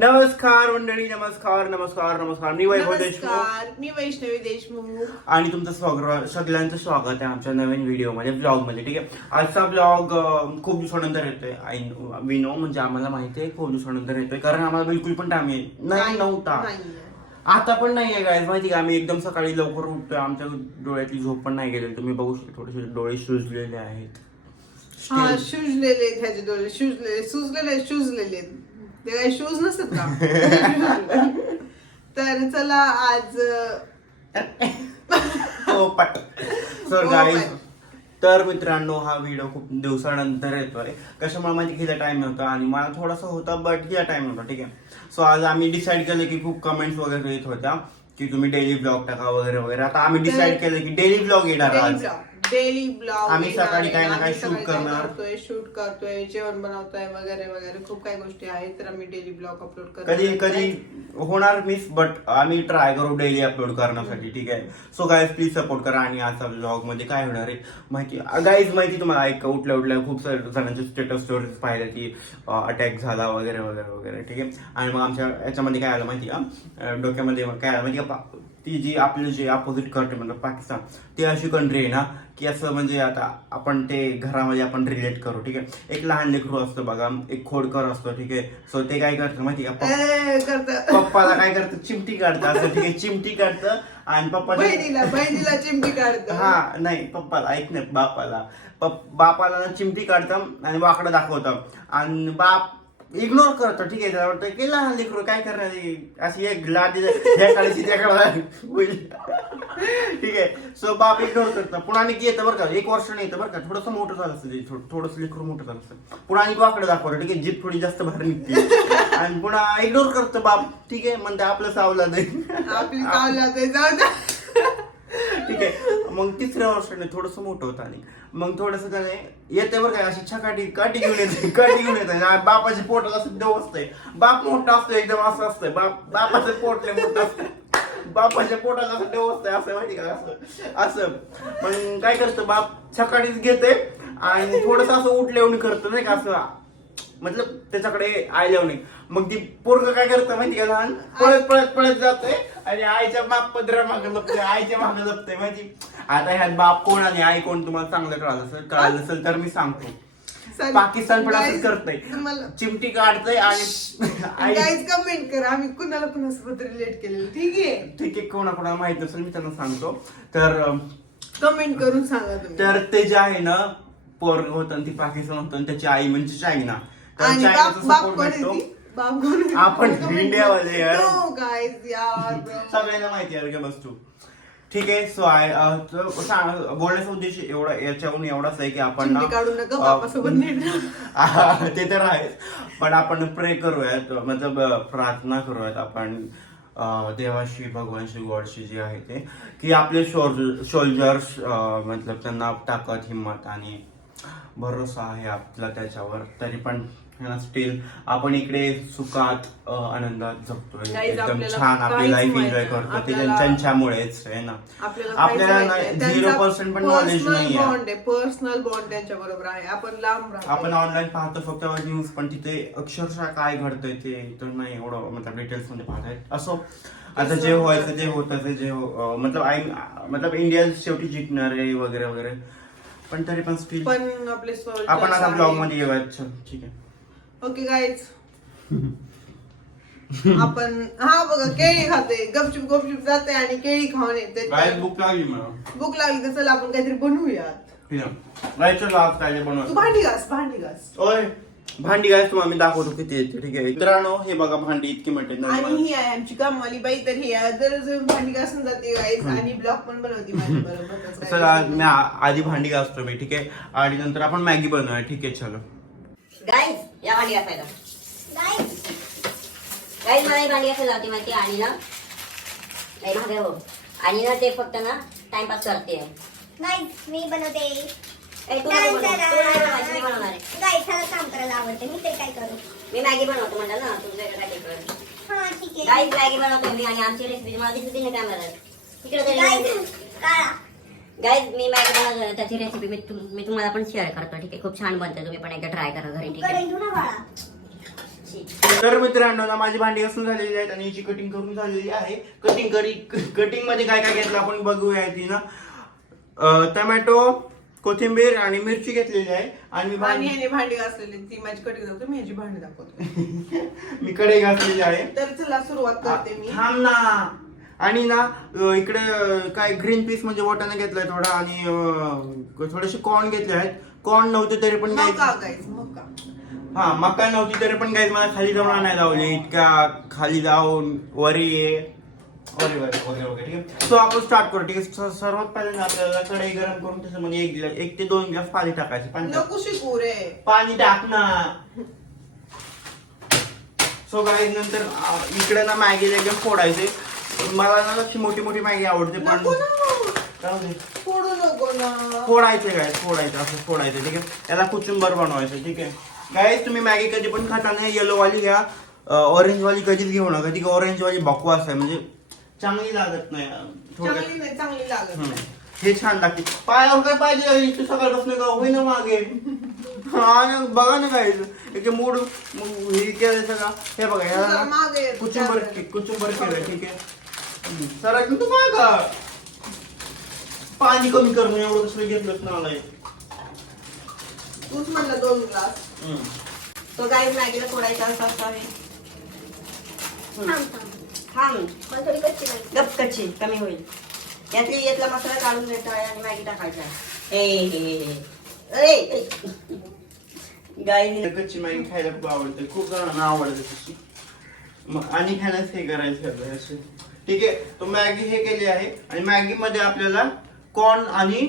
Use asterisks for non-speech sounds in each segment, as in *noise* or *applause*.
नमस्कार मंडळी नमस्कार नमस्कार नमस्कार. मी वैभव देशमुख. नमस्कार मी वैष्णवी देशमुख. आणि तुमचं स्वागत सगळ्यांचं स्वागत आहे आमच्या नवीन व्हिडिओमध्ये ब्लॉगमध्ये ठीक आहे? आजचा ब्लॉग खूप दिवसानंतर येतोय. आय वी नो म्हणजे आम्हाला माहिती आहे खूप दिवसानंतर येतोय. कारण आम्हाला बिलकुल पण टाइम नाही. नव्हता. नाहीये. आता पण नाहीये गायज माहिती का? आम्ही एकदम सकाळी लवकर उठतोय. आमच्या डोळ्यातली झोप पण नाही गेलेली. तुम्ही बघू शकता थोडेसे डोळे सुजलेले आहेत. हा Still. शुजलेले आहेत ह्याचे डोळे. शुजलेले सुजलेले शुजलेले आहेत. ते काही शूज नसतात का? *laughs* तर चला आज सर गाईज पट. तर मित्रांनो हा व्हिडिओ खूप दिवसानंतर येतोय. कशामुळे माझी हिला टाइम नव्हता आणि मला थोडासा होता बट हिला टाइम नव्हता ठीक आहे? सो आज आम्ही डिसाईड केलं की खूप कमेंट्स वगैरे येत होत्या की तुम्ही डेली ब्लॉग टाका वगैरे वगैरे. आता आम्ही डिसाईड केलं की डेली ब्लॉग येणार आज. डेली ब्लॉग आम्ही सकाळी काही ना काही shoot करणार. करतोय? शूट करतोय जेवण बनवतोय वगैरे वगैरे. खूप काही गोष्टी आहेत तर आम्ही डेली ब्लॉग अपलोड करतो कधी कधी होणार मिस बट आम्ही ट्राय करू डेली अपलोड करण्यासाठी ठीक आहे? सो गाईज प्लीज सपोर्ट करा आणि आजचा ब्लॉगमध्ये काय होणार आहे माहिती गाईज माहिती तुम्हाला ऐक उठल्या उठल्या खूप सारे जणांचे स्टेटस स्टोरीज पाहिल्या की अटॅक झाला वगैरे वगैरे वगैरे ठीक आहे? आणि मग आमच्या याच्यामध्ये काय आलं माहिती का? अं, डोक्यामध्ये काय आलं माहिती का? पा- ती जी आपली जी अपोजिट कंट्री म्हणजे पाकिस्तान ती अशी कंट्री आहे ना की असं म्हणजे आता आपण ते घरामध्ये आपण रिलेट करू ठीक आहे? एक लहान लेकरू असतं बघा एक खोडकर असतो ठीक आहे? सो ते काय करतं माहिती पप्पाला काय करतं? चिमटी काढतं असं ठीक आहे? चिमटी काढतं आणि पप्पा बहिणीला चिमटी काढतो. हा नाही पप्पाला ऐक नाही बापाला. बापाला चिमटी काढतं आणि वाकडं दाखवतं. आणि बाप इग्नोर करतो ठीक आहे त्याला वाटतं की लहान लेकरू काय करणार अशी एक लादी ह्या त्या होईल ठीक आहे सो बाप इग्नोर करतं. पुन्हा आणखी येतं बरं का एक वर्ष नाही येतं बरं का थोडंसं मोठं झालं असतं थोडं थोडंसं लेकरू मोठं झालं असतं. पुन्हा आणि वाकडं दाखवलं ठीक आहे जीप थोडी जास्त बाहेर निघते. आणि पुन्हा इग्नोर करतं बाप ठीक आहे म्हणते आपलं सावला नाही. आपली सावला जाऊ ठीक आहे. मग तिसऱ्या वर्षाने थोडस मोठं होतं आणि मग थोडस त्याने येते बरं काय अशी छकाटी काठी घेऊन येते काठी घेऊन येते. आणि बापाच्या पोटात असं देव असतंय बाप मोठा असतो एकदम असं असतंय बाप बापाचं पोट लय मोठं असतं. बापाच्या पोटात असं देव असतंय असं माहिती का? असं असं. मग काय करतं बाप छकाटीच घेते आणि थोडस असं उठल्यावणी करतं नाही का? असं मतलब त्याच्याकडे आल्यावणी मग ती पोरग काय करतं माहिती का लहान? पळत पळत पळत जाते आणि आईच्या बाप पदरा मागे लपते आईच्या मागे लपते माहिती. आता ह्यात बाप कोण आणि आई कोण तुम्हाला चांगलं कळालं असेल कळालं असेल तर मी सांगतो. पाकिस्तान पण असंच करतंय. चिमटी काढतंय आणि *laughs* आई गाईज कमेंट करा. आम्ही कुणाला कुणासोबत रिलेट केलेलं? ठीक आहे? ठीक आहे कोणा कोणाला माहीत नसेल मी त्यांना सांगतो. तर कमेंट करून सांगा तर ते जे आहे ना पोरग होतं ती पाकिस्तान होतं आणि त्याची आई म्हणजे चायना. आणि बाप चायनाचा बाप support कोण आहे भेटतो. ती? बाप कोण आहे? आपण *laughs* इंडियावाले. यार. No, guys, यार bro. सगळ्यांना माहिती आहे का बस तू ठीक आहे सो आय बोलण्याचा उद्देश एवढा याच्याहून एवढाच आहे की आपण ना चिमटी काढू नका अं, बापासोबत नीट राहा. *laughs* ते तर आहेच पण आपण प्रे करूयात मतलब अं, प्रार्थना करूयात आपण अं, देवाशी भगवानशी गॉडशी जी आहे ते की आपले शोल्जर्स मतलब त्यांना ताकद हिंमत आणि भरोसा आहे आपला त्याच्यावर तरी पण स्टील आपण इकडे सुखात आनंदात जगतोय. Guys, एकदम आपल्याला छान आपली काहीच लाईफ माहीत एन्जॉय नाही. करतो. ते आपल्याला- त्यांच्यामुळेच आहे ना. आपल्याला झिरो पर्सेंट पण नॉलेज नाही आहे. बॉन्ड आहे. पर्सनल बॉन्ड त्यांच्या बरोबर आहे. आपण लांब राहतो. आपण ऑनलाईन पाहतो फक्त न्यूज पण तिथे अक्षरशः काय घडतंय ते तर नाही एवढं मतलब डिटेल्समध्ये पाहताय असो. आता जे व्हायचं जे होतं ते जे हो- अं, मतलब आय मतलब इंडिया शेवटी जिंकणार आहे वगैरे वगैरे. पण तरी पण स्टील पण आपले आपण आता. ब्लॉगमध्ये येऊयात. चल ठीक आहे. ओके गाईज आपण हा बघा केळी खाते गपचूप गपचूप जाते आणि केळी खाऊन येते काय बुक लागली मला भूक लागली तर चला आपण काहीतरी बनवूयात. राहायचं आज काय तू बनवत भांडी घास भांडी घास. ओय भांडी काय तुम्हाला मी दाखवतो किती येते ठीक आहे. मित्रांनो हे बघा भांडी इतकी मिळते आणि ही आहे आमची कामवाली बाई तर ही आहे. दररोज भांडी घासून जाते गाईज आणि ब्लॉग पण बनवते माझ्या बरोबर. *laughs* चल आज मी आ- आधी भांडी घासतो मी ठीक आहे. आणि नंतर आपण मॅगी बनवूया ठीक आहे चलो. गाईज या भांडी घासायला. गाईज मला ही भांडी घासायला होती माहिती आणि ना नाही हो. आणि ना ते फक्त ना टाइमपास करते. गाईज मी बनवते ए, तू नको बनवू. तू नाही बनवायची, मी बनवणार आहे. गाईज मला काम करायला आवडते मी ते काय करू मी मॅगी बनवतो म्हणलं ना तुझ्याकडे काय कर हा ठीक आहे गाईज मॅगी बनवतो मी आणि आमची रेसिपी मला दिसते ना कॅमेरा तिकडे तरी काळा. गाईज मी बनवतो त्याची रेसिपी मी तुम- मी तुम्हाला पण शेअर करतो ठीक आहे? खूप छान बनते तुम्ही पण एकदा ट्राय करा घरी ठीक आहे? तर मित्रांनो ना माझी भांडी घासून झालेली आहेत आणि याची कटिंग करून झालेली आहे. कटिंग करी कटिंगमध्ये काय काय घेतलं आपण बघूया ती ना. टमॅटो कोथिंबीर आणि मिरची घेतलेली आहे. आणि मी आणि भांडी ह्याने भांडी घासलेली ती माझी कटिंग दाखवतो मी ह्याची भांडी दाखवतो. *laughs* मी कडे घातलेली आहे. तर चला सुरुवात करते मी. थांब ना. आणि ना इकडे काय ग्रीन पीस म्हणजे वाटाणा घेतलाय थोडा आणि थोडेसे कॉर्न घेतले आहेत. कॉर्न नव्हते तरी पण हा मका नव्हती तरी पण काही मला खाली जाऊन आणायला लावले. इतक्या खाली जाऊन वरी ये. सो आपण स्टार्ट करू ठीक आहे. सर्वात पहिल्यांदा आपल्याला कढई गरम करून त्याच्यामध्ये एक गिलास एक ते दोन ग्लास पाणी टाकायचे. पाणी टाक- ना. सो काही नंतर इकडे ना मॅगीला एकदम फोडायचे. मला ना अशी मोठी मोठी मॅगी आवडते पण नको ना जाऊ दे. फोडू नको ना. फोडायचे काय? फोडायचं असं फोडायचं ठीक आहे? त्याला कुचुंबर बनवायचं ठीक आहे? काय तुम्ही मॅगी कधी पण वाली घ्या. ऑरेंज वाली कधीच घेऊ नका ती ऑरेंज वाली बकवास आहे म्हणजे चांगली लागत नाही थोडक्यात. चांगली नाही चांगली लागत हम्म. नाही. हे छान लागते. पायावर काय पाहिजे तू सकाळपासून का होईना मागे? हा ना, बघा ना काय एक मूड हे केलं सगळं. हे बघा जरा. कुचुंबर कुचुंबर केलं ठीक आहे? तू मागा पाणी कमी कर म्हणून एवढं कसं घेतलंच ना आलाय. तूच म्हणलं दोन ग्लास. तो गाई मॅगीला फोडायचा असा असावे थांब मला थोडी कच्ची गप कच्ची कमी होईल. यातली यातला मसाला काढून घ्यायचा आणि मॅगी टाकायचा हे हे ए! गाई कच्ची मॅगी खायला खूप आवडते. खूप जणांना आवडते तशी. मग आणि ह्यानंच हे करायचं आहे असं. ठीक आहे? तो मॅगी हे केली आहे. आणि मॅगी मध्ये आपल्याला कॉर्न आणि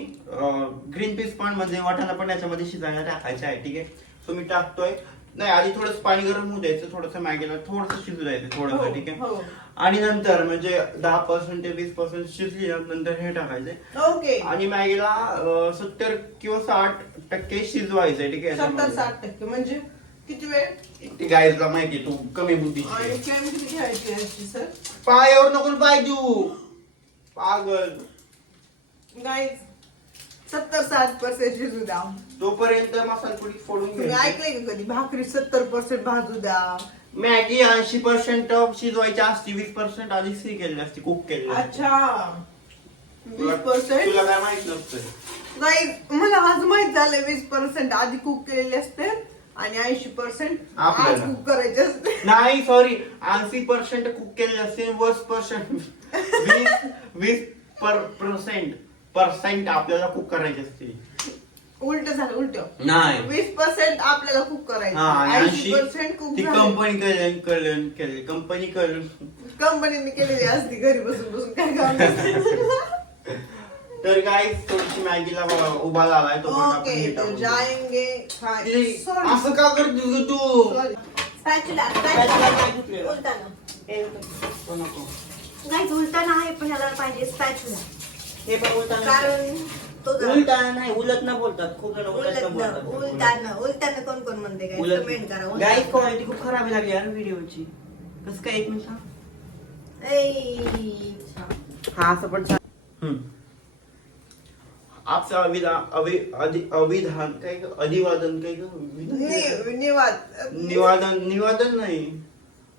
ग्रीन पीस पण म्हणजे वाटाणा पण याच्यामध्ये शिजायला टाकायचं आहे. ठीक आहे? सो मी टाकतोय. नाही आधी थोडस पाणी गरम होऊ द्यायचं. थोडस मॅगीला थोडस शिजू द्यायचं थोडस हो, ठीक आहे? हो. आणि नंतर म्हणजे दहा पर्सेंट ते वीस पर्सेंट शिजली नंतर हे टाकायचे ओके. आणि मॅगीला सत्तर किंवा साठ टक्के शिजवायचंय ठीक आहे? सत्तर. साठ टक्के. म्हणजे किती वेळ? ती गायजला माहिती तू कमी बुद्धीची किती घ्यायची याची सर. पायावर नको पाहिजू पागल. गाईज सत्तर साठ पर्सेंट शिजू द्या. तोपर्यंत मसाला पुडी फोडून तुम्ही ऐकलंय का कधी? भाकरी सत्तर पर्सेंट भाजू द्या. मॅगी ऐंशी पर्सेंट शिजवायची असती वीस पर्सेंट आधी सी केली असती कुक केली असती. अच्छा. तुला वीस पर्सेंट तुला काय माहीत नसतं नाही मला आज माहीत झालं वीस पर्सेंट आधी कुक केलेले असते. आणि ऐंशी पर्सेंट आज आपल्याला. कुक करायचे असते. नाही सॉरी ऐंशी पर्सेंट कुक केले असते वीस पर्सेंट वीस वीस पर पर्सेंट पर्सेंट आपल्याला कुक करायचे असते. उलट झालं उलट. नाही. वीस पर्सेंट आपल्याला कुक हा करायचं ऐंशी ऐंशी पर्सेंट कुक ती कंपनी कल्याण कल्याण केली कंपनी कल्याण. कंपनीने केलेली असती घरी बसून बसून काय काम नसतं. *laughs* तर काय थोडीशी मॅगीला उभा झालाय तो पण आपण ओके हे तो टाकू. जाएंगे ए, सॉरी असं का ग तू स्पॅच्युला Spatula नाही घेतलेलं. उलटानं हे तो नको. नाही उलटानं आहे पण पाहिजे स्पॅच्युला हे पण कारण तो जरा- उलटानं नाही उलट ना बोलतात खूप जण उलट उलटनं बोलतात उलटानं उलटानं कोण कोण म्हणते काय उलट कमेंट करा गाईस उलटानं. क्वालिटी खूप खराब लागली यार व्हिडिओची कसं काय एक मिनिट? ऐ, हा असं पण छान. हम्म. आपचं अविधान अवि अविधान काय ग? अधिवादन काय नि- निवाद निवादन निवादन नाही।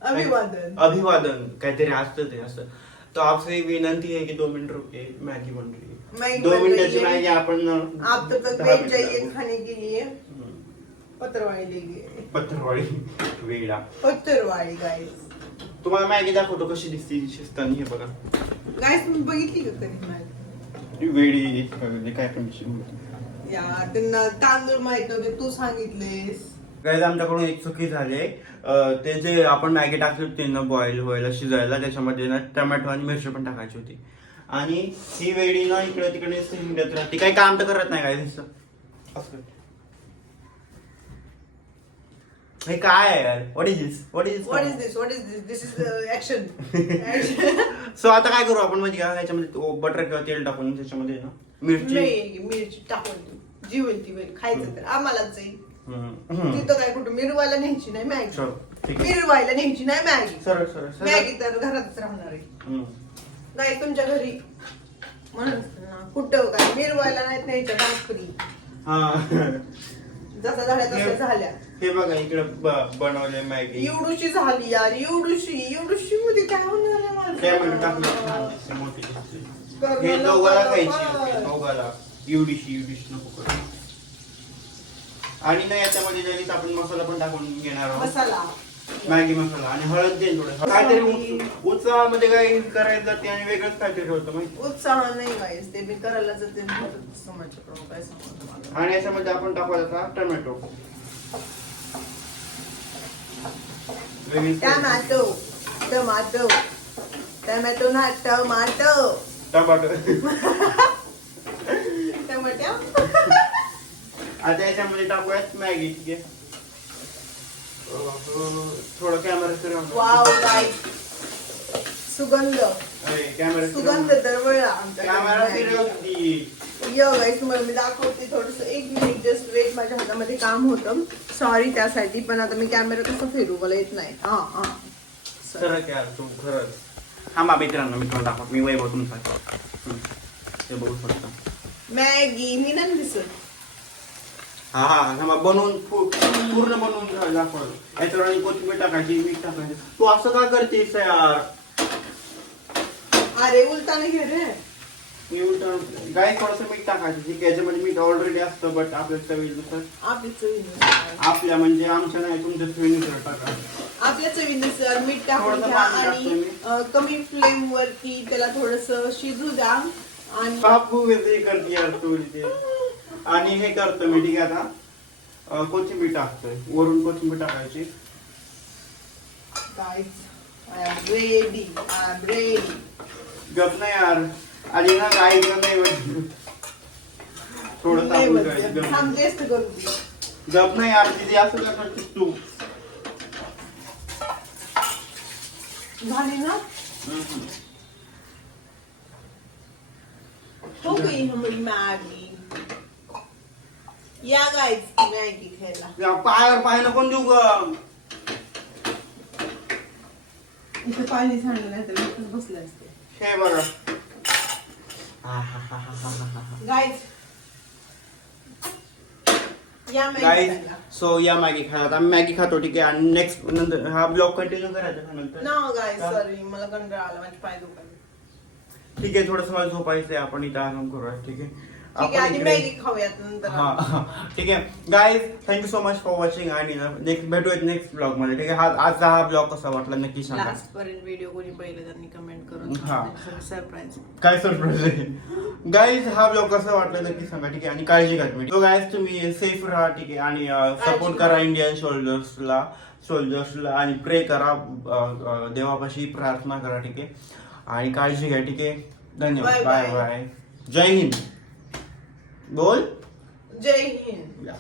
अभिवादन। अभिवादन काहीतरी असतं ते असं तो आपसे विनंती है कि दो मिनट रुकिए मैगी बन रही है। मैगी दो बन मिनिटाची रही है। मॅगी आपण आप तब तक दहा बैठ जाइए. खाने के लिए। हम्म. पत्रवाळी लेंगे पत्रवाळी वेडा। पत्रवाळी गाईस तुम्हाला मॅगी दाखवतो कशी दिसते हे बघा गाईस तुम्ही बघितली का कधी मॅगी? वेडी म्हणजे काय पण शिजवते. या त्यांना तांदूळ माहीत नव्हते तू सांगितलेस. गाईज आमच्याकडून एक चुकी झाली. आहे ते जे आपण मॅगी टाकली होती ना बॉईल व्हायला शिजायला त्याच्यामध्ये ना टमॅटो आणि मिरची पण टाकायची होती. आणि ही वेळी ना इकडे तिकडे नुसती हिंडत राहते. काही काम तर करत नाही काय असं. हे काय आहे यार? What is this what is what is this what is this this is action so आता काय करू आपण? म्हणजे काय ह्याच्यामध्ये बटर किंवा तेल टाकून त्याच्यामध्ये ना मिरची? नाही मिरची टाकून जी होईल ती होईल खायचं तर. आम्हालाच जाईल. तिथं काय कुठं मिरवायला न्यायची नाही मॅगी. मिरवायला न्यायची नाही मॅगी. सरळ सरळ मॅगी तर घरातच राहणार आहे. नाही तुमच्या घरी. म्हणून कुठं काय मिरवायला नाहीत न्यायच्या भाकरी. जसा झाल्या तशा झाल्या. हे बघा इकडे बनवले मॅगी. एवढूशी झाली यार एवढूशी एवढूशी मध्ये काय होणार आहे टाकलं मोठी. हे कर्नाला दोघाला पाहिलं खायची पण. दोघाला एवढीशी एवढीशी नको करू. आणि ना याच्यामध्ये ज्यावेळेस आपण मसाला पण टाकून घेणार आहोत. मसाला. मॅगी मसाला आणि हळद देईन थोडं. काहीतरी उत्स- उत्सवामध्ये काही करायचं जाते आणि वेगळंच काहीतरी होतं माहिती? उत्साह नाही गाईस ते मी करायला जाते काय सांगू तुम्हाला आणि याच्यामध्ये आपण टाकवायचा टोमॅटो. टमॅटो टमाटो टमॅटो ना टमाटो टमाटो टमाट्या आता याच्यामध्ये टाकूयात मॅगी ठीक आहे? थोडं कॅमेरा वाव गाईस सुगंध. कॅमेरा सुगंध दरवळला कॅमेरा आमच्या फिरवती यो गाईस तुम्हाला मी दाखवते थोडस. एक मिनिट जस्ट वेट माझ्या हातामध्ये काम होतं. सॉरी त्यासाठी पण आता मी कॅमेरा कसं फिरू मला येत नाही. हा हा. खरंच यार तू खरंच. हा मा मित्रांनो मी तुम्हाला दाखवतो. मी वैभव तुमचा. हम्म. ते बघू शकता. मॅगी मी नाही दिसत. हा हा मग बनवून पू- पूर्ण बनवून दाखवलं याच्यावर आणि कोथिंबीर टाकायची मीठ टाकायची. तू असं का करतेस यार? अरे उलटाने घे रे. मी उलट गाय थोडंसं मीठ टाकायचं ठीक याच्यामध्ये मीठ ऑलरेडी असतं बट आपल्या चवीनुसार. आपली चवीनुसार. आपल्या म्हणजे आमच्या नाही तुमच्या चवीनुसार टाका. आपल्या चवीनुसार मीठ टाकून थोडंसं घ्या पाणी टाकतो आणि मी. अं, कमी फ्लेम वरती त्याला थोडस शिजू द्या. आणि बापू ते करते यार तू. इथे. आणि हे करतो मी ठीक आहे आता. अं, कोथिंबीर टाकतोय. वरून कोथिंबीर टाकायची. Guys I am ready. I am ready. गप नाही यार. आणि ना गाईचं नाही थोडं. थांब टेस्ट करू. गप नाही यार तिथे असं का करतेस तू? झाली ना? हो गई हमारी मॅगी या गाईज मॅगी खायला. या पायावर पाय नको देऊ ग. इथे पाणी सांडलं नाही तर बसलं असते. हे बघा. मॅगी खायला सो या मॅगी खात आम्ही मॅगी खातो ठीक आहे आणि नेक्स्ट नंतर हा ब्लॉग कंटिन्यू करायचा का नंतर नो गाइस सॉरी मला कंटाळा आला माझे पाय दुखायले ठीक आहे थोडस मला झोपायचंय आपण इथं आराम करूया ठीक आहे ठीक आहे आपण आधी इकडे- मॅगी खाऊयात नंतर हा. ठीक आहे. Guys thank you so much for watching आणि नेक्स्ट भेटूयात नेक्स्ट ब्लॉगमध्ये ठीक आहे हा आजचा हा ब्लॉग कसा वाटला नक्की सांगा. लास्ट पर्यंत व्हिडिओ कोणी पाहिलं त्यांनी कमेंट करून हा. सरप्राईज काय सरप्राईज आहे? गाईज हा ब्लॉग कसा वाटला नक्की सांगा. ठीक आहे आणि काळजी घ्या तुम्ही. गाईज तुम्ही सेफ राहा ठीक आहे आणि सपोर्ट करा. इंडियन सोल्जर्सला सोल्जर्सला आणि प्रे करा अं, अं, देवापाशी प्रार्थना करा ठीक आहे. आणि काळजी घ्या ठीक आहे. धन्यवाद. Bye bye bye. बाय जय हिंद. बोल जय हिंद